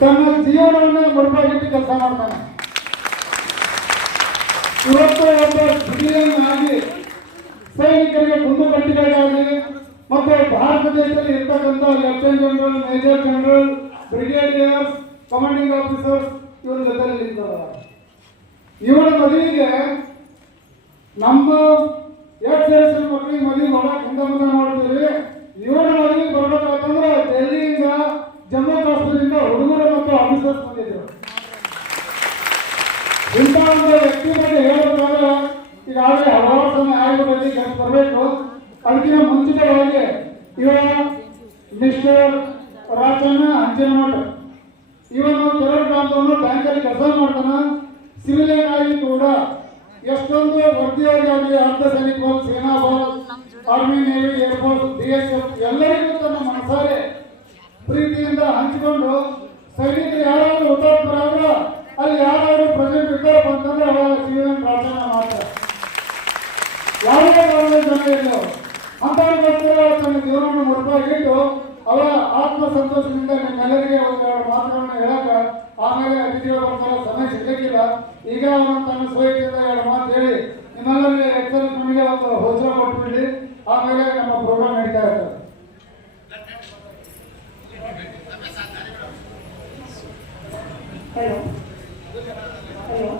ತನ್ನ ಜೀವನವನ್ನೇ ಮುಡುಪಾಗಿಟ್ಟು ಕೆಲಸ ಮಾಡ್ತಾನೆ. ಇವತ್ತು ಒಬ್ಬ ಸಿವಿಲಿಯನ್ ಆಗಿ ಸೈನಿಕರಿಗೆ ಕುಂದುಪಟ್ಟಿಗಳಿಗಾಗಲಿ ಮತ್ತು ಭಾರತ ದೇಶದಲ್ಲಿ ಇರ್ತಕ್ಕಂಥ lieutenant general, major general, brigadiers, commanding officers ಇವರ ಜೊತೆಲಿ ನಿಂತವ. ಇವರ ಮದುವೆಗೆ ನಮ್ಮ ಎಕ್ಸ್ ಮಕ್ಕಳಿಗೆ ಮದುವೆ ಮಾಡಕ್ಕೆ ಹಿಂದೆ ಮುಂದೆ ಮಾಡ್ತೀವಿ. ಇವರ ಮದುವೆಗೆ ಬರ್ಬೇಕಾಯ್ತಂದ್ರೆ ಡೆಲ್ಲಿಯಿಂದ, ಜಮ್ಮು ಕಾಶ್ಮೀರದಿಂದ ಹುಡುಗರು ಮತ್ತು ಆಫೀಸರ್ಸ್ ಬಂದಿದ್ರು. ಇಂಥ ಒಂದು ವ್ಯಕ್ತಿ ಬಗ್ಗೆ ಹೇಳಬೇಕಾದ್ರೆ ಈಗಾಗಲೇ ಹಲವಾರು ಸಮಯ ಆಯೋಗದಲ್ಲಿ ಕೆಲಸ ಬರಬೇಕು. ಅದಕ್ಕಿಂತ ಮುಂಚಿತವಾಗಿ ಇವ ಮಿಸ್ಟರ್ ರಾಜಣ್ಣ ಅಂಜನಮಠ ಇವನು ಕೆರಳ ಪ್ರಾಂತವನ್ನು ಬ್ಯಾಂಕಲ್ಲಿ ಕೆಲಸ ಮಾಡ್ತಾನ. ಸಿವಿಲಿಯನ್ ಆಗಿ ಕೂಡ ಎಷ್ಟೊಂದು ವರ್ದಿಯವರಿಗಾಗಲಿ ಅರ್ಧ ಸೈನಿಕ ಬಲ್, ಸೇನಾ ಬಲ್, ಆರ್ಮಿ, ನೇವಿ, ಏರ್ಫೋರ್ಸ್, DSF ಎಲ್ಲರಿಗೂ ತನ್ನ ಮನಸಾರೆ ಪ್ರೀತಿಯಿಂದ ಹಂಚಿಕೊಂಡು ಸೈನಿಕರು ಯಾರಾದ್ರೂ ಹುತಾತ್ಮರಾದ್ರ ಅಲ್ಲಿ ಯಾರಾದ್ರೂ ಪ್ರೆಸೆಂಟ್ ಇದ್ದಾರಪ್ಪ ಅಂತಂದ್ರೆ ಅವಾಗ ಸಿವಿಲಿಯನ್ ಪ್ರಾರ್ಥನೆ ಮಾಡ್ತಾರೆ. ಯಾವುದೇ ಕಾರಣದ ಜನ ಇಲ್ಲ ಅಂತವ್ರಿಗೋಸ್ಕರ ತನ್ನ ಜೀವನವನ್ನು ಮುಡುಪಾಗಿಟ್ಟು ಅವರ ಆತ್ಮ ಸಂತೋಷದಿಂದ ನಿಮ್ಮೆಲ್ಲರಿಗೆ ಒಂದೆರಡು ಮಾತುಗಳನ್ನ ಹೇಳಕ ಆಮೇಲೆ ಅತಿಥಿಗಳು ಬರ್ತಾರೆ, ಸಮಯ ಸಿಗಲಿಕ್ಕಿಲ್ಲ. ಈಗ ಅವನು ತನ್ನ ಸ್ವಯಂದಿಂದ ಎರಡು ಮಾತು ಹೇಳಿ ನಿಮ್ಮೆಲ್ಲರಿಗೆ ಎಕ್ಸಲೆಂಟ್ ನಮಗೆ ಒಂದು ಹೋಚನ ಕೊಟ್ಬಿಡಿ. ಆಮೇಲೆ ನಮ್ಮ ಪ್ರೋಗ್ರಾಮ್ ನಡೀತಾ ಇರ್ತದೆ. Hello hello